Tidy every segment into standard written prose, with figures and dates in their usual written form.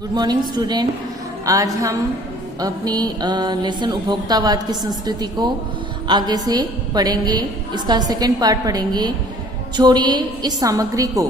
Good morning student. आज हम अपनी लेसन उपभोक्तावाद की संस्कृति को आगे से पढ़ेंगे। इसका सेकंड पार्ट पढ़ेंगे। छोड़िए इस सामग्री को,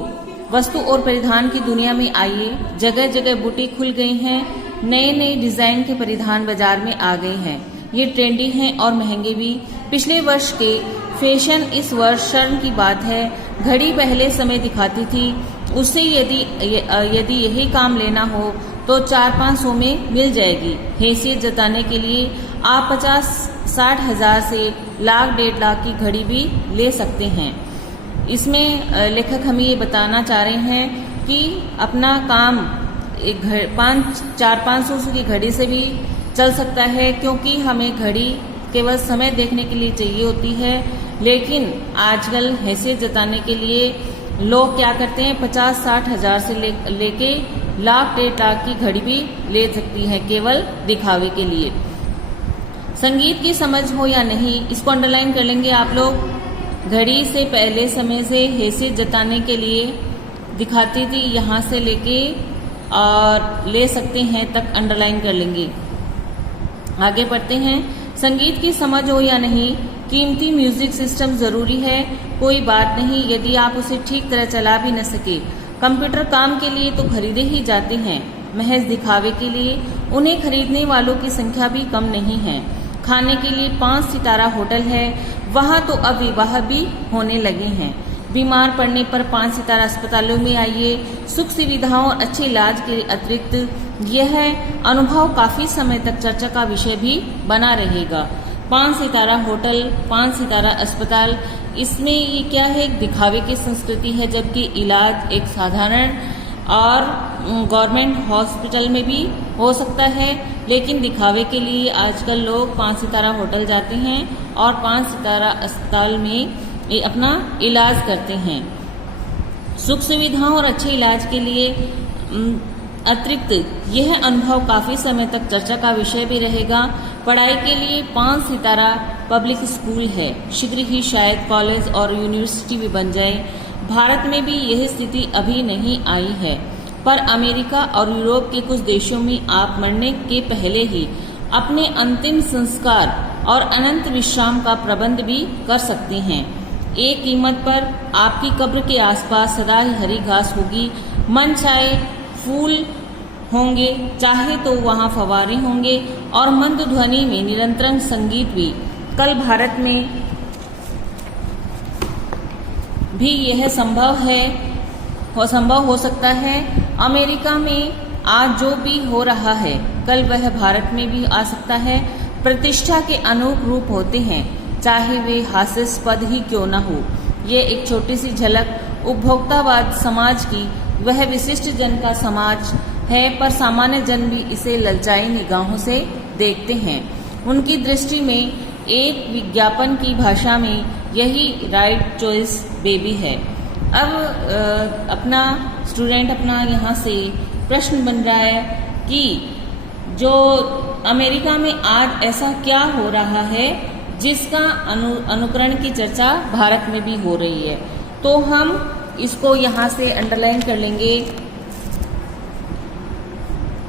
वस्तु और परिधान की दुनिया में आइए। जगह जगह बुटीक खुल गई हैं, नए नए डिजाइन के परिधान बाजार में आ गए हैं। ये ट्रेंडी हैं और महंगे भी। पिछले वर्ष के फैशन इस वर्ष शर्म की बात है। घड़ी पहले समय दिखाती थी, उससे यदि यही काम लेना हो तो 400-500 में मिल जाएगी। हैसियत जताने के लिए आप 50-60 हजार से लाख 1.5 लाख की घड़ी भी ले सकते हैं। इसमें लेखक हमें ये बताना चाह रहे हैं कि अपना काम 400-500 की घड़ी से भी चल सकता है, क्योंकि हमें घड़ी केवल समय देखने के लिए चाहिए होती है। लेकिन आजकल हैसियत जताने के लिए लोग क्या करते हैं, 50-60 हजार से लेके लाख 1.5 लाख की घड़ी भी ले सकती है, केवल दिखावे के लिए। संगीत की समझ हो या नहीं, इसको अंडरलाइन कर लेंगे आप लोग। घड़ी से पहले समय से हैसियत जताने के लिए दिखाती थी, यहाँ से लेके और ले सकते हैं तक अंडरलाइन कर लेंगे। आगे पढ़ते हैं। संगीत की समझ हो या नहीं, कीमती म्यूजिक सिस्टम जरूरी है, कोई बात नहीं यदि आप उसे ठीक तरह चला भी न सके। कंप्यूटर काम के लिए तो खरीदे ही जाते हैं, महज दिखावे के लिए। उन्हें खरीदने वालों की संख्या भी कम नहीं है। खाने के लिए 5 सितारा होटल है, वहाँ तो अब विवाह भी होने लगे हैं। बीमार पड़ने पर 5 सितारा अस्पतालों में आइए। सुख सुविधाओं और अच्छे इलाज के अतिरिक्त यह अनुभव काफी समय तक चर्चा का विषय भी बना रहेगा। 5 सितारा होटल, 5 सितारा अस्पताल, इसमें ये क्या है, एक दिखावे की संस्कृति है, जबकि इलाज एक साधारण और गवर्नमेंट हॉस्पिटल में भी हो सकता है। लेकिन दिखावे के लिए आजकल लोग 5 सितारा होटल जाते हैं और 5 सितारा अस्पताल में अपना इलाज करते हैं। सुख सुविधाओं और अच्छे इलाज के लिए अतिरिक्त यह अनुभव काफी समय तक चर्चा का विषय भी रहेगा। पढ़ाई के लिए 5 सितारा पब्लिक स्कूल है, शीघ्र ही शायद कॉलेज और यूनिवर्सिटी भी बन जाए। भारत में भी यह स्थिति अभी नहीं आई है, पर अमेरिका और यूरोप के कुछ देशों में आप मरने के पहले ही अपने अंतिम संस्कार और अनंत विश्राम का प्रबंध भी कर सकते हैं। एक कीमत पर आपकी कब्र के आसपास सदा ही हरी घास होगी, मन चाहे फूल होंगे, चाहे तो वहाँ फव्वारे होंगे और मंद ध्वनि में निरंतर संगीत भी। कल भारत में भी यह संभव हो सकता है। अमेरिका में आज जो भी हो रहा है, कल वह भारत में भी आ सकता है। प्रतिष्ठा के अनूप रूप होते हैं, चाहे वे हास्यास्पद ही क्यों न हो। ये एक छोटी सी झलक उपभोक्तावाद समाज की, वह विशिष्ट जन का समाज है, पर सामान्य जन भी इसे ललचाई निगाहों से देखते हैं। उनकी दृष्टि में एक विज्ञापन की भाषा में यही राइट चॉइस बेबी है। अब अपना स्टूडेंट अपना यहाँ से प्रश्न बन रहा है कि जो अमेरिका में आज ऐसा क्या हो रहा है जिसका अनुकरण की चर्चा भारत में भी हो रही है। तो हम इसको यहाँ से अंडरलाइन कर लेंगे।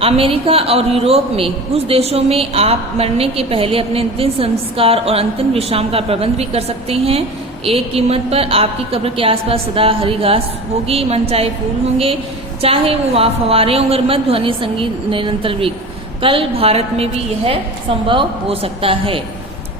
अमेरिका और यूरोप में कुछ देशों में आप मरने के पहले अपने अंतिम संस्कार और अंतिम विश्राम का प्रबंध भी कर सकते हैं। एक कीमत पर आपकी कब्र के आसपास सदा हरी घास होगी, मन चाहे फूल होंगे, चाहे वो फव्वारे होंगे, मध्य ध्वनि संगीत निरंतर भी। कल भारत में भी यह संभव हो सकता है।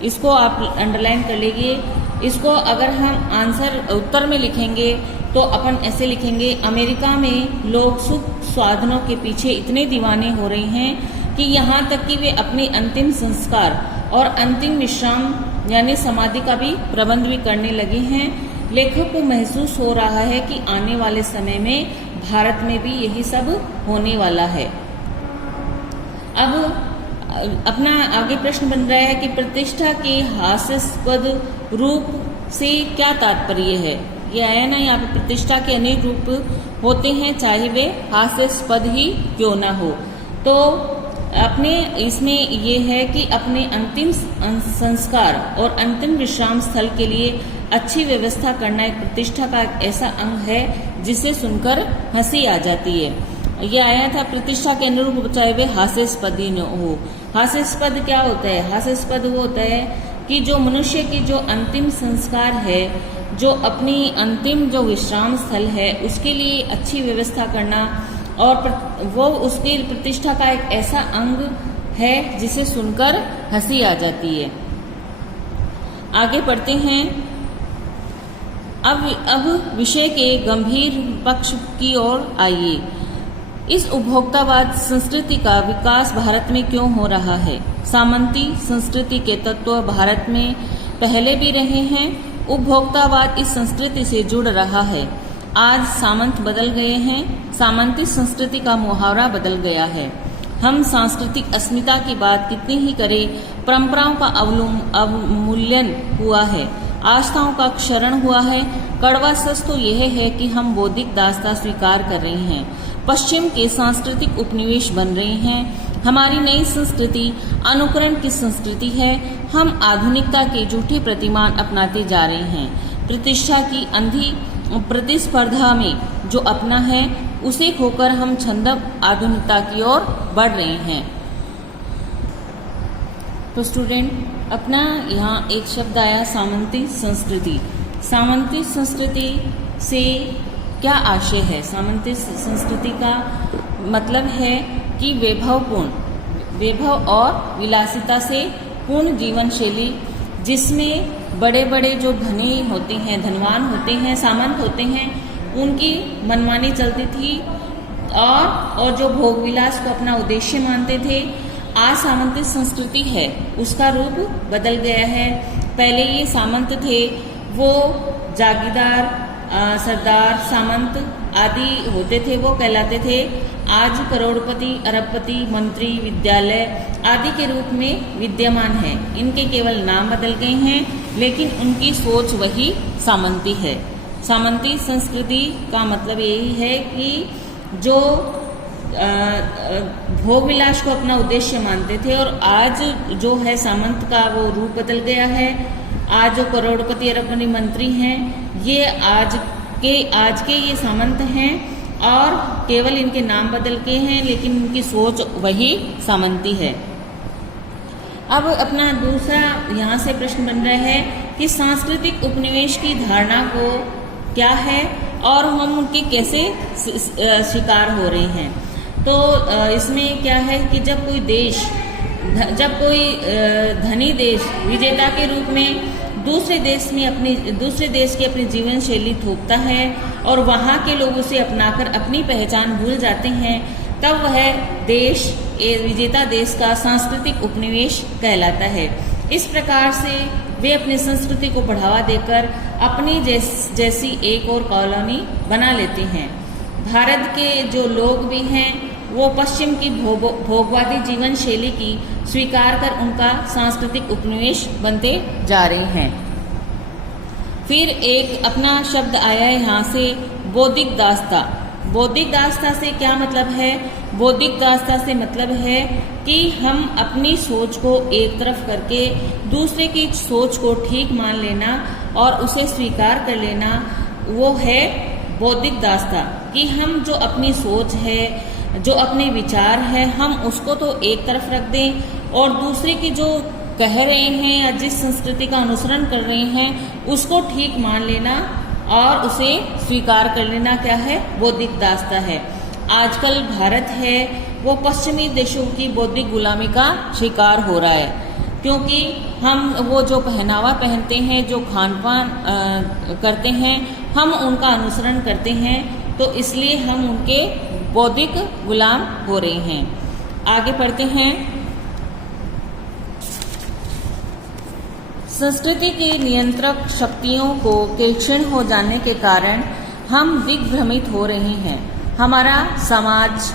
इसको आप अंडरलाइन कर लीजिए। इसको अगर हम आंसर उत्तर में लिखेंगे तो अपन ऐसे लिखेंगे, अमेरिका में लोग सुख साधनों के पीछे इतने दीवाने हो रहे हैं कि यहाँ तक कि वे अपने अंतिम संस्कार और अंतिम विश्राम यानी समाधि का भी प्रबंध भी करने लगे हैं। लेखक को महसूस हो रहा है कि आने वाले समय में भारत में भी यही सब होने वाला है। अब अपना आगे प्रश्न बन रहा है कि प्रतिष्ठा के हास्यास्पद रूप से क्या तात्पर्य है। ये आया ना, यहाँ पे प्रतिष्ठा के अनेक रूप होते हैं, चाहे वे हास्यास्पद ही क्यों ना हो। तो अपने इसमें ये है कि अपने अंतिम संस्कार और अंतिम विश्राम स्थल के लिए अच्छी व्यवस्था करना एक प्रतिष्ठा का एक ऐसा अंग है जिसे सुनकर हंसी आ जाती है। ये आया था प्रतिष्ठा के अनुरूप चाहे वे हास्यास्पद ही न हो। हास्यास्पद क्या होता है? हास्यास्पद वो होता है कि जो मनुष्य की जो अंतिम संस्कार है, जो अपनी अंतिम जो विश्राम स्थल है, उसके लिए अच्छी व्यवस्था करना, और वो उसकी प्रतिष्ठा का एक ऐसा अंग है जिसे सुनकर हंसी आ जाती है। आगे पढ़ते हैं। अब विषय के गंभीर पक्ष की ओर आइए। इस उपभोक्तावाद संस्कृति का विकास भारत में क्यों हो रहा है? सामंती संस्कृति के तत्व भारत में पहले भी रहे हैं। उपभोक्तावाद इस संस्कृति से जुड़ रहा है। आज सामंत बदल गए हैं, सामंती संस्कृति का मुहावरा बदल गया है। हम सांस्कृतिक अस्मिता की बात कितनी ही करें, परंपराओं का अवमूल्यन हुआ है, आस्थाओं का क्षरण हुआ है। कड़वा सच तो यह है कि हम बौद्धिक दास्ता स्वीकार कर रहे हैं, पश्चिम के सांस्कृतिक उपनिवेश बन रहे हैं। हमारी नई संस्कृति अनुकरण की संस्कृति है। हम आधुनिकता के झूठे प्रतिमान अपनाते जा रहे हैं। प्रतिष्ठा की अंधी प्रतिस्पर्धा में जो अपना है उसे खोकर हम छंदब आधुनिकता की ओर बढ़ रहे हैं। तो स्टूडेंट, अपना यहाँ एक शब्द आया सामंती संस्कृति। सामंती संस्कृति से क्या आशय है? सामंती संस्कृति का मतलब है कि वैभव और विलासिता से पूर्ण जीवन शैली, जिसमें बड़े बड़े जो धनी होते हैं, धनवान होते हैं, सामंत होते हैं, उनकी मनमानी चलती थी और जो भोग विलास को अपना उद्देश्य मानते थे। आज सामंती संस्कृति है, उसका रूप बदल गया है। पहले ये सामंत थे, वो जागीरदार, सरदार, सामंत आदि होते थे, वो कहलाते थे। आज करोड़पति, अरबपति, मंत्री, विद्यालय आदि के रूप में विद्यमान है। इनके केवल नाम बदल गए हैं, लेकिन उनकी सोच वही सामंती है। सामंती संस्कृति का मतलब यही है कि जो भोग विलास को अपना उद्देश्य मानते थे, और आज जो है सामंत का वो रूप बदल गया है। आज जो करोड़पति, अरबपति, मंत्री हैं, ये आज के ये सामंत हैं, और केवल इनके नाम बदल के हैं, लेकिन इनकी सोच वही सामंती है। अब अपना दूसरा यहाँ से प्रश्न बन रहा है कि सांस्कृतिक उपनिवेश की धारणा को क्या है और हम उनके कैसे शिकार हो रहे हैं। तो इसमें क्या है कि जब कोई धनी देश विजेता के रूप में दूसरे देश की अपनी जीवन शैली थोपता है और वहाँ के लोग उसे अपनाकर अपनी पहचान भूल जाते हैं, तब वह देश विजेता देश का सांस्कृतिक उपनिवेश कहलाता है। इस प्रकार से वे अपनी संस्कृति को बढ़ावा देकर अपनी जैसी एक और कॉलोनी बना लेते हैं। भारत के जो लोग भी हैं वो पश्चिम की भोगवादी जीवन शैली की स्वीकार कर उनका सांस्कृतिक उपनिवेश बनते जा रहे हैं। फिर एक अपना शब्द आया है यहाँ से बौद्धिक दास्ता। बौद्धिक दास्ता से क्या मतलब है? बौद्धिक दास्ता से मतलब है कि हम अपनी सोच को एक तरफ करके दूसरे की सोच को ठीक मान लेना और उसे स्वीकार कर लेना, वो है बौद्धिक दास्ता। कि हम जो अपनी सोच है, जो अपने विचार है, हम उसको तो एक तरफ रख दें और दूसरे की जो कह रहे हैं या जिस संस्कृति का अनुसरण कर रहे हैं उसको ठीक मान लेना और उसे स्वीकार कर लेना क्या है? बौद्धिक दास्ता है। आजकल भारत है वो पश्चिमी देशों की बौद्धिक गुलामी का शिकार हो रहा है, क्योंकि हम वो जो पहनावा पहनते हैं, जो खान पान करते हैं, हम उनका अनुसरण करते हैं, तो इसलिए हम उनके बौद्धिक गुलाम हो रहे हैं। आगे पढ़ते हैं। संस्कृति की नियंत्रक शक्तियों के क्षीण हो जाने के कारण हम दिग्भ्रमित हो रहे हैं। हमारा समाज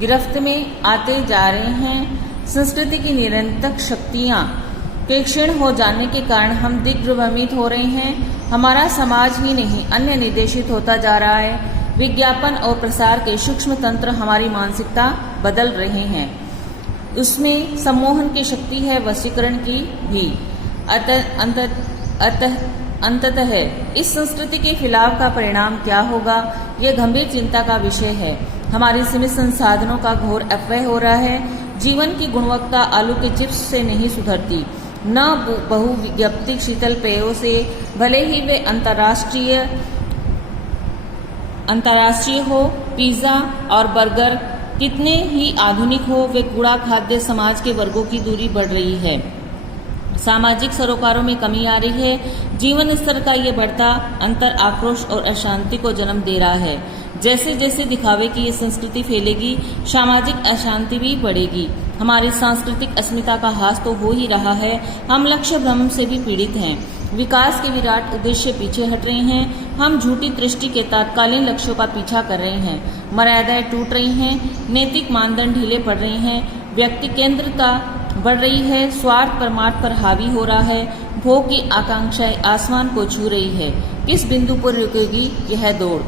गिरफ्त में आते जा रहे हैं। संस्कृति की निरंतर शक्तियां के क्षीण हो जाने के कारण हम दिग्भ्रमित हो रहे हैं। हमारा समाज ही नहीं, अन्य निर्देशित होता जा रहा है। विज्ञापन और प्रसार के सूक्ष्म तंत्र हमारी मानसिकता बदल रहे हैं। उसमें सम्मोहन की शक्ति है, वशीकरण की भी। अंततः इस संस्कृति के फैलाव का परिणाम क्या होगा, यह गंभीर चिंता का विषय है। हमारे सीमित संसाधनों का घोर अपव्यय हो रहा है। जीवन की गुणवत्ता आलू के चिप्स से नहीं सुधरती, न बहुव्यक्तिक शीतल पेयों से, भले ही वे अंतर्राष्ट्रीय हो। पिज्जा और बर्गर कितने ही आधुनिक हो, वे कूड़ा खाद्य समाज के वर्गों की दूरी बढ़ रही है। सामाजिक सरोकारों में कमी आ रही है। जीवन स्तर का ये बढ़ता अंतर आक्रोश और अशांति को जन्म दे रहा है। जैसे जैसे दिखावे की ये संस्कृति फैलेगी, सामाजिक अशांति भी बढ़ेगी। हमारी सांस्कृतिक अस्मिता का ह्रास तो हो ही रहा है। हम लक्ष्य भ्रम से भी पीड़ित हैं। विकास के विराट उद्देश्य पीछे हट रहे हैं। हम झूठी दृष्टि के तात्कालिक लक्ष्यों का पीछा कर रहे हैं। मर्यादाएं टूट रही हैं। नैतिक मानदंड ढीले पड़ रहे हैं। व्यक्ति केंद्रता बढ़ रही है। स्वार्थ परमार्थ पर हावी हो रहा है। भोग की आकांक्षाएं आसमान को छू रही है। किस बिंदु पर रुकेगी यह दौड़?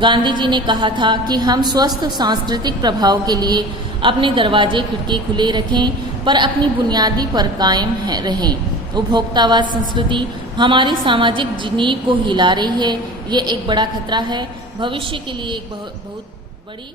गांधी जी ने कहा था कि हम स्वस्थ सांस्कृतिक प्रभाव के लिए अपने दरवाजे खिड़की खुले रखें, पर अपनी बुनियादी पर कायम रहें। उपभोक्तावाद संस्कृति हमारी सामाजिक नींव को हिला रही है। ये एक बड़ा खतरा है, भविष्य के लिए एक बहुत बड़ी